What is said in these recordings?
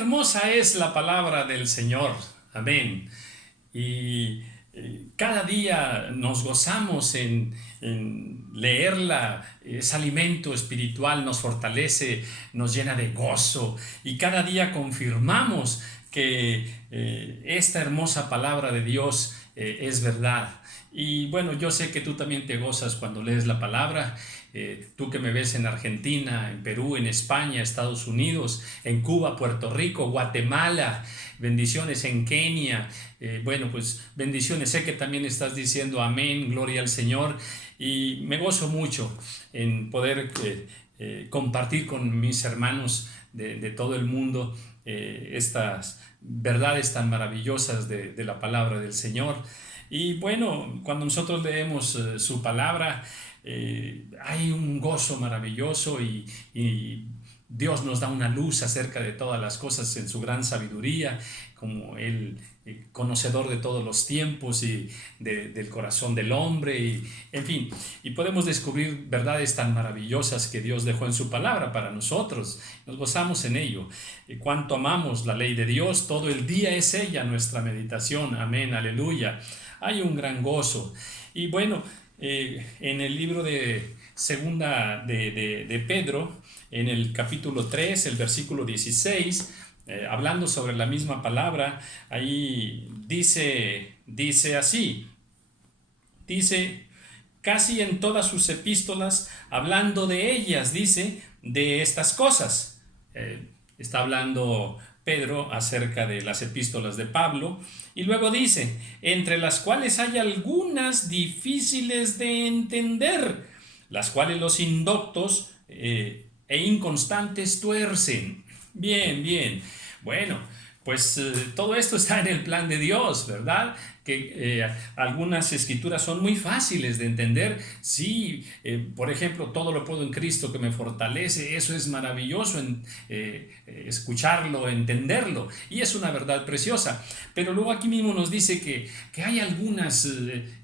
hermosa es la palabra del Señor. Amén. Y cada día nos gozamos en leerla. Es alimento espiritual, nos fortalece, nos llena de gozo. Y cada día confirmamos que esta hermosa palabra de Dios es verdad. Y bueno, yo sé que tú también te gozas cuando lees la palabra. Tú que me ves en Argentina, en Perú, en España, Estados Unidos, en Cuba, Puerto Rico, Guatemala, bendiciones en Kenia. Bueno, pues bendiciones. Sé que también estás diciendo amén, gloria al Señor. Y me gozo mucho en poder compartir con mis hermanos de todo el mundo estas verdades tan maravillosas de la palabra del Señor. Y bueno, cuando nosotros leemos su palabra, hay un gozo maravilloso y Dios nos da una luz acerca de todas las cosas en su gran sabiduría, como el conocedor de todos los tiempos y del corazón del hombre, y, en fin, y podemos descubrir verdades tan maravillosas que Dios dejó en su palabra para nosotros. Nos gozamos en ello. Cuánto amamos la ley de Dios, todo el día es ella nuestra meditación. Amén, aleluya. Hay un gran gozo. Y bueno, en el libro de segunda de Pedro, en el capítulo 3, el versículo 16, hablando sobre la misma palabra, ahí dice así, dice casi en todas sus epístolas, hablando de ellas, dice, de estas cosas. Está hablando Pedro acerca de las epístolas de Pablo, y luego dice, entre las cuales hay algunas difíciles de entender, las cuales los indoctos e inconstantes tuercen. Bien, bien. Bueno, pues todo esto está en el plan de Dios, ¿verdad? Que algunas escrituras son muy fáciles de entender. Sí, por ejemplo, todo lo puedo en Cristo que me fortalece. Eso es maravilloso escucharlo, entenderlo. Y es una verdad preciosa. Pero luego aquí mismo nos dice que hay algunas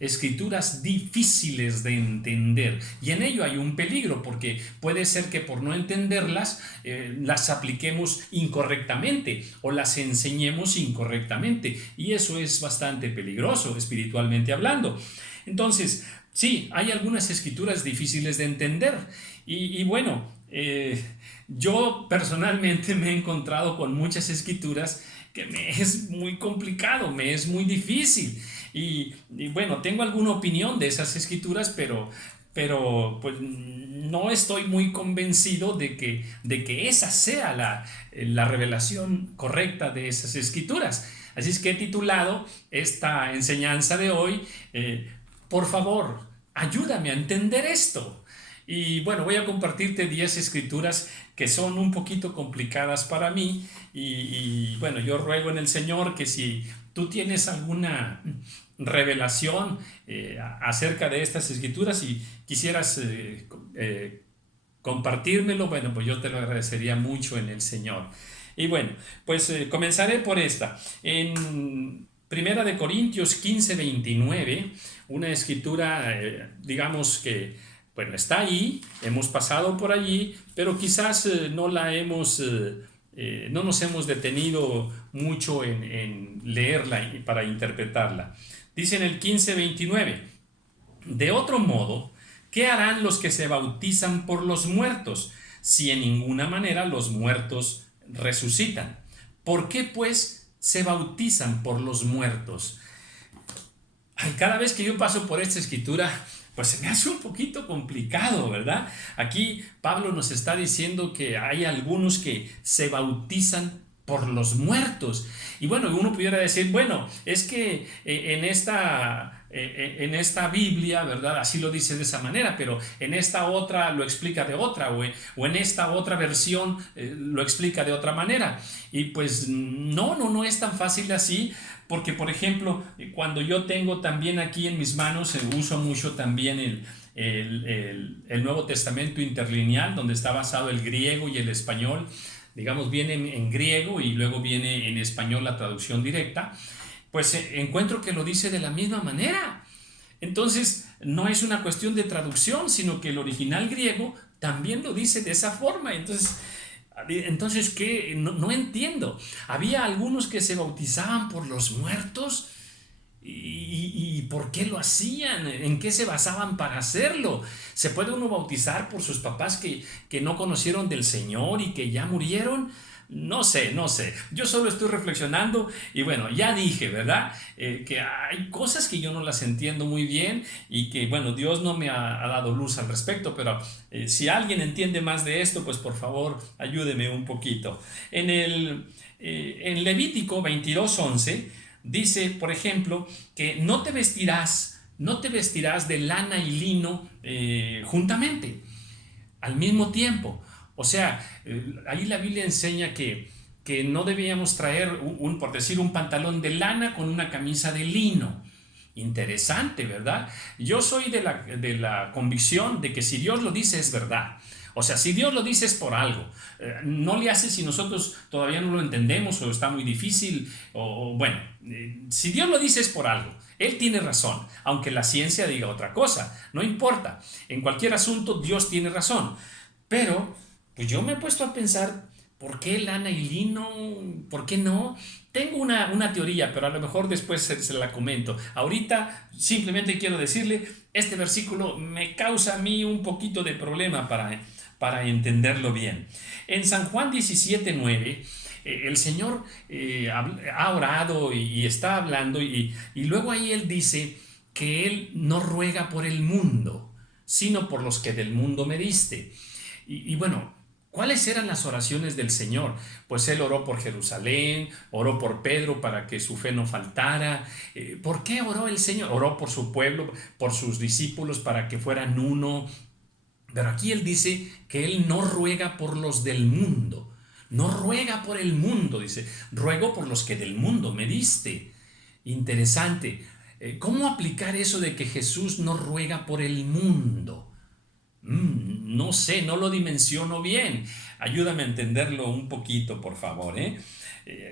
escrituras difíciles de entender. Y en ello hay un peligro, porque puede ser que por no entenderlas, las apliquemos incorrectamente o las enseñemos incorrectamente. Y eso es bastante peligroso espiritualmente hablando. Entonces, sí, hay algunas escrituras difíciles de entender y bueno, yo personalmente me he encontrado con muchas escrituras que me es muy complicado, me es muy difícil y bueno, tengo alguna opinión de esas escrituras, pero pues no estoy muy convencido de que esa sea la revelación correcta de esas escrituras. Así es que he titulado esta enseñanza de hoy, por favor, ayúdame a entender esto. Y bueno, voy a compartirte 10 escrituras que son un poquito complicadas para mí y bueno, yo ruego en el Señor que si tú tienes alguna revelación acerca de estas escrituras y quisieras compartírmelo, bueno, pues yo te lo agradecería mucho en el Señor. Y bueno, pues comenzaré por esta. En Primera de Corintios 15:29, una escritura, digamos que, bueno, está ahí, hemos pasado por allí, pero quizás no nos hemos detenido mucho en leerla y para interpretarla. Dice en el 15:29, de otro modo, ¿qué harán los que se bautizan por los muertos, si en ninguna manera los muertos resucitan? ¿Por qué pues se bautizan por los muertos? Cada vez que yo paso por esta escritura, pues se me hace un poquito complicado, ¿verdad? Aquí Pablo nos está diciendo que hay algunos que se bautizan por los muertos. Y bueno, uno pudiera decir, bueno, es que en esta Biblia, ¿verdad? Así lo dice de esa manera, pero en esta otra lo explica de otra, o en esta otra versión lo explica de otra manera. Y pues no es tan fácil así, porque por ejemplo, cuando yo tengo también aquí en mis manos, uso mucho también el Nuevo Testamento interlineal, donde está basado el griego y el español. Digamos, viene en griego y luego viene en español la traducción directa, pues encuentro que lo dice de la misma manera. Entonces, no es una cuestión de traducción, sino que el original griego también lo dice de esa forma. Entonces, Entonces, ¿qué? No entiendo. Había algunos que se bautizaban por los muertos. ¿Y por qué lo hacían? ¿En qué se basaban para hacerlo? ¿Se puede uno bautizar por sus papás que no conocieron del Señor y que ya murieron? No sé, no sé. Yo solo estoy reflexionando y bueno, ya dije, ¿verdad? Que hay cosas que yo no las entiendo muy bien y que, bueno, Dios no me ha dado luz al respecto, pero si alguien entiende más de esto, pues por favor, ayúdeme un poquito. En Levítico 22:11 dice, por ejemplo, que no te vestirás de lana y lino juntamente al mismo tiempo. O sea, ahí la Biblia enseña que no debíamos traer, por decir, un pantalón de lana con una camisa de lino. Interesante, ¿verdad? Yo soy de la convicción de que si Dios lo dice es verdad. O sea, si Dios lo dice es por algo. No le hace si nosotros todavía no lo entendemos o está muy difícil. Bueno, si Dios lo dice es por algo. Él tiene razón, aunque la ciencia diga otra cosa. No importa. En cualquier asunto Dios tiene razón. Pero, pues yo me he puesto a pensar, ¿por qué lana y lino? ¿Por qué no? Tengo una teoría, pero a lo mejor después se la comento. Ahorita simplemente quiero decirle, este versículo me causa a mí un poquito de problema para entenderlo bien. En San Juan 17:9, el Señor ha orado y está hablando y luego ahí Él dice que Él no ruega por el mundo, sino por los que del mundo me diste. Y bueno, ¿cuáles eran las oraciones del Señor? Pues Él oró por Jerusalén, oró por Pedro para que su fe no faltara. ¿Por qué oró el Señor? Oró por su pueblo, por sus discípulos para que fueran uno. Pero aquí Él dice que Él no ruega por los del mundo. No ruega por el mundo, dice, ruego por los que del mundo me diste. Interesante. ¿Cómo aplicar eso de que Jesús no ruega por el mundo? No sé, no lo dimensiono bien. Ayúdame a entenderlo un poquito, por favor, ¿eh?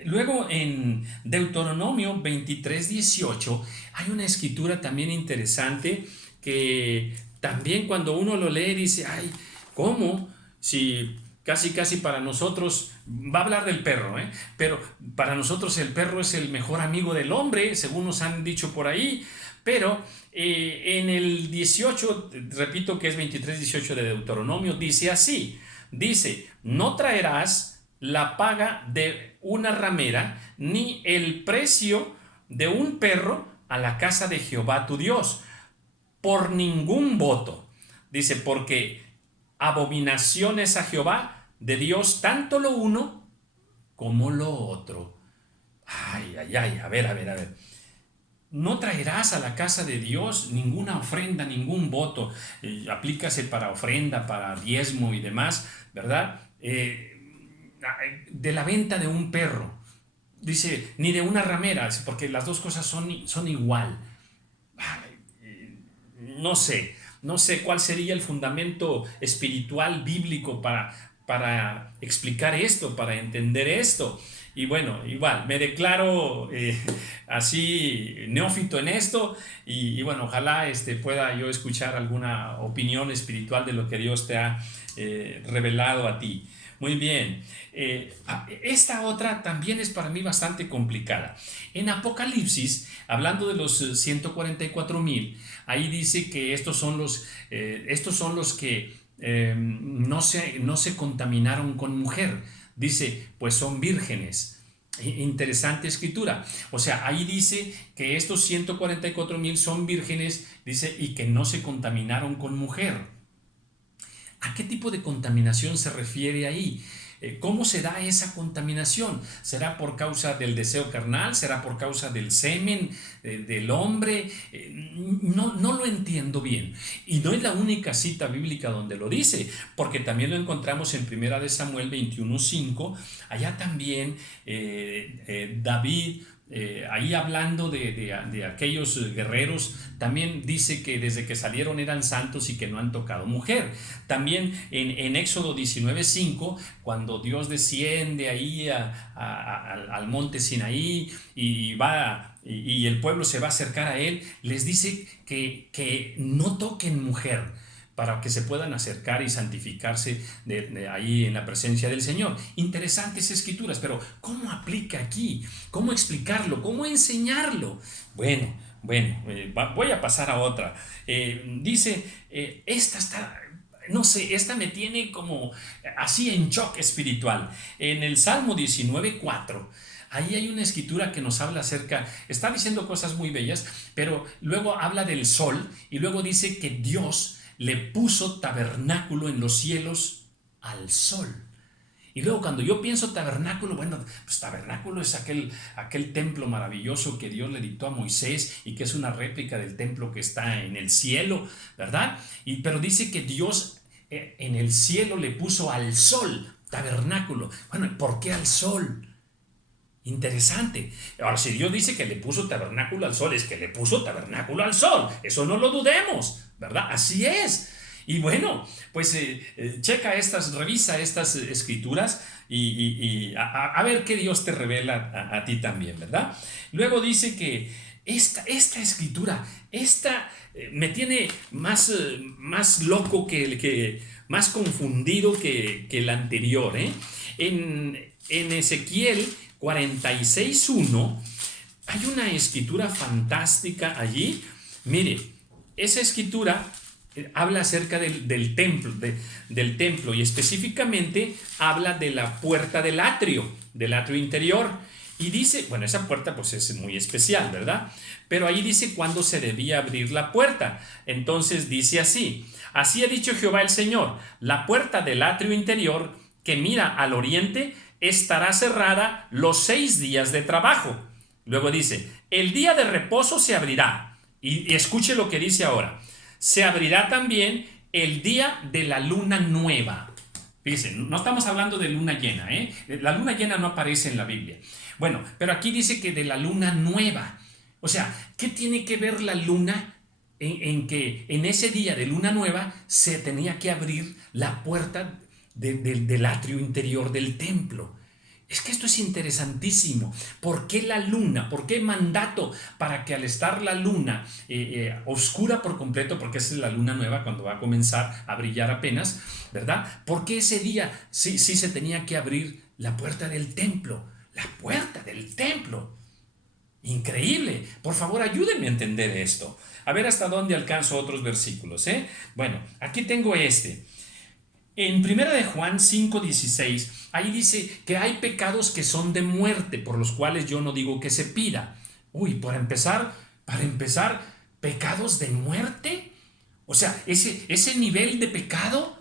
Luego en Deuteronomio 23:18 hay una escritura también interesante que también cuando uno lo lee dice, ay, ¿cómo? Si casi casi para nosotros, va a hablar del perro, ¿eh? Pero para nosotros el perro es el mejor amigo del hombre, según nos han dicho por ahí, pero en el 18, repito que es 23:18 de Deuteronomio, dice así, dice, no traerás la paga de una ramera, ni el precio de un perro a la casa de Jehová tu Dios, por ningún voto. Dice, porque abominación es a Jehová de Dios tanto lo uno como lo otro. Ay, ay, ay, a ver, a ver, a ver. No traerás a la casa de Dios ninguna ofrenda, ningún voto. Aplícase para ofrenda, para diezmo y demás, ¿verdad? De la venta de un perro. Dice, ni de una ramera, porque las dos cosas son igual. No sé cuál sería el fundamento espiritual bíblico para explicar esto, para entender esto. Y bueno, igual, me declaro así neófito en esto y bueno, ojalá pueda yo escuchar alguna opinión espiritual de lo que Dios te ha revelado a ti. Muy bien. Esta otra también es para mí bastante complicada. En Apocalipsis, hablando de los 144,000, ahí dice que estos son los que no se contaminaron con mujer. Dice, pues son vírgenes. Interesante escritura. O sea, ahí dice que estos 144,000 son vírgenes, dice, y que no se contaminaron con mujer. ¿A qué tipo de contaminación se refiere ahí? ¿Cómo se da esa contaminación? ¿Será por causa del deseo carnal? ¿Será por causa del semen del hombre? No lo entiendo bien. Y no es la única cita bíblica donde lo dice, porque también lo encontramos en 1 de Samuel 21:5. Allá también David, ahí hablando de aquellos guerreros, también dice que desde que salieron eran santos y que no han tocado mujer. También en Éxodo 19:5, cuando Dios desciende ahí al monte Sinaí y el pueblo se va a acercar a él, les dice que no toquen mujer. para que se puedan acercar y santificarse de ahí en la presencia del Señor. Interesantes escrituras, pero ¿cómo aplica aquí? ¿Cómo explicarlo? ¿Cómo enseñarlo? Bueno, voy a pasar a otra. Dice, esta está... No sé, esta me tiene como así en shock espiritual. En el Salmo 19:4, ahí hay una escritura que nos habla acerca, está diciendo cosas muy bellas, pero luego habla del sol y luego dice que Dios le puso tabernáculo en los cielos al sol. Y luego cuando yo pienso tabernáculo, bueno, pues tabernáculo es aquel templo maravilloso que Dios le dictó a Moisés y que es una réplica del templo que está en el cielo, ¿verdad? Pero dice que Dios en el cielo le puso al sol tabernáculo. Bueno, ¿por qué al sol? Interesante. Ahora, si Dios dice que le puso tabernáculo al sol, es que le puso tabernáculo al sol. Eso no lo dudemos, ¿verdad? Así es. Y bueno, pues revisa estas escrituras y a ver qué Dios te revela a ti también, ¿verdad? Luego dice que esta escritura, me tiene más loco más confundido que el anterior, ¿eh? En Ezequiel 46:1 hay una escritura fantástica allí. Mire, esa escritura habla acerca del templo y específicamente habla de la puerta del atrio interior. Y dice, bueno, esa puerta pues es muy especial, ¿verdad? Pero ahí dice cuándo se debía abrir la puerta. Entonces dice así: así ha dicho Jehová el Señor, la puerta del atrio interior que mira al oriente estará cerrada los 6 días de trabajo. Luego dice, el día de reposo se abrirá. Y escuche lo que dice ahora. Se abrirá también el día de la luna nueva. Fíjense, no estamos hablando de luna llena, ¿eh? La luna llena no aparece en la Biblia. Bueno, pero aquí dice que de la luna nueva. O sea, ¿qué tiene que ver la luna en que en ese día de luna nueva se tenía que abrir la puerta del atrio interior del templo? Es que esto es interesantísimo. ¿Por qué la luna? ¿Por qué mandato para que al estar la luna oscura por completo, porque esa es la luna nueva cuando va a comenzar a brillar apenas, ¿verdad? ¿Por qué ese día sí se tenía que abrir la puerta del templo? La puerta del templo. Increíble. Por favor, ayúdenme a entender esto. A ver hasta dónde alcanzo otros versículos, ¿eh? Bueno, aquí tengo este. En 1 de Juan 5:16, ahí dice que hay pecados que son de muerte, por los cuales yo no digo que se pida. Uy, para empezar, pecados de muerte. O sea, ese nivel de pecado,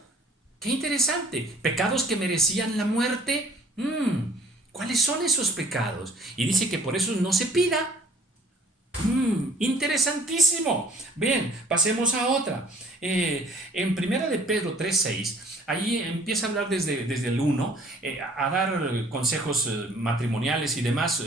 qué interesante. Pecados que merecían la muerte. ¿Cuáles son esos pecados? Y dice que por eso no se pida. Interesantísimo. Bien, pasemos a otra. En 1 de Pedro 3:6, ahí empieza a hablar desde el 1, a dar consejos matrimoniales y demás,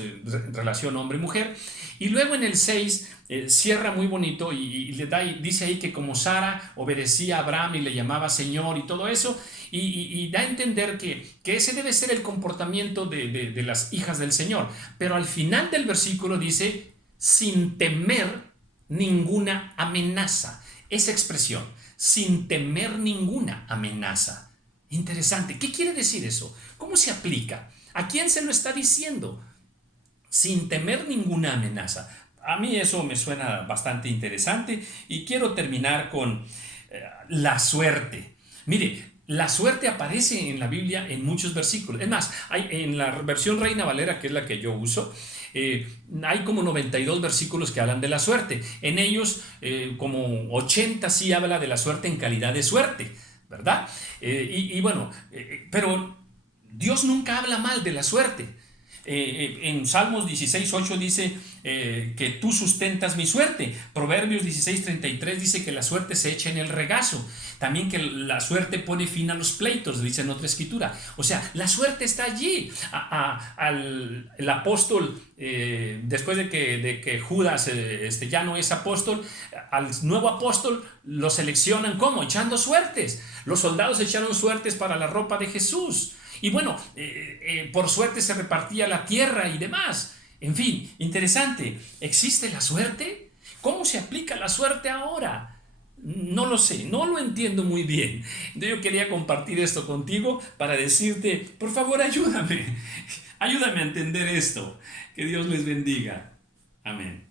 relación hombre-mujer. Y luego en el 6 cierra muy bonito y dice ahí que como Sara obedecía a Abraham y le llamaba Señor y todo eso, y da a entender que ese debe ser el comportamiento de las hijas del Señor. Pero al final del versículo dice, sin temer ninguna amenaza. Esa expresión, sin temer ninguna amenaza. Interesante. ¿Qué quiere decir eso? ¿Cómo se aplica? ¿A quién se lo está diciendo? Sin temer ninguna amenaza. A mí eso me suena bastante interesante y quiero terminar con la suerte. Mire, la suerte aparece en la Biblia en muchos versículos. Es más, en la versión Reina Valera, que es la que yo uso, hay como 92 versículos que hablan de la suerte. En ellos, como 80 sí habla de la suerte en calidad de suerte, ¿verdad? Bueno, pero Dios nunca habla mal de la suerte. En Salmos 16:8 dice que tú sustentas mi suerte. Proverbios 16:33 dice que la suerte se echa en el regazo. También que la suerte pone fin a los pleitos, dice en otra escritura. O sea, la suerte está allí. El apóstol, después de que Judas ya no es apóstol, al nuevo apóstol lo seleccionan ¿cómo? Echando suertes. Los soldados echaron suertes para la ropa de Jesús. Y bueno, por suerte se repartía la tierra y demás. En fin, interesante. ¿Existe la suerte? ¿Cómo se aplica la suerte ahora? No lo sé, no lo entiendo muy bien. Entonces yo quería compartir esto contigo para decirte, por favor, ayúdame. Ayúdame a entender esto. Que Dios les bendiga. Amén.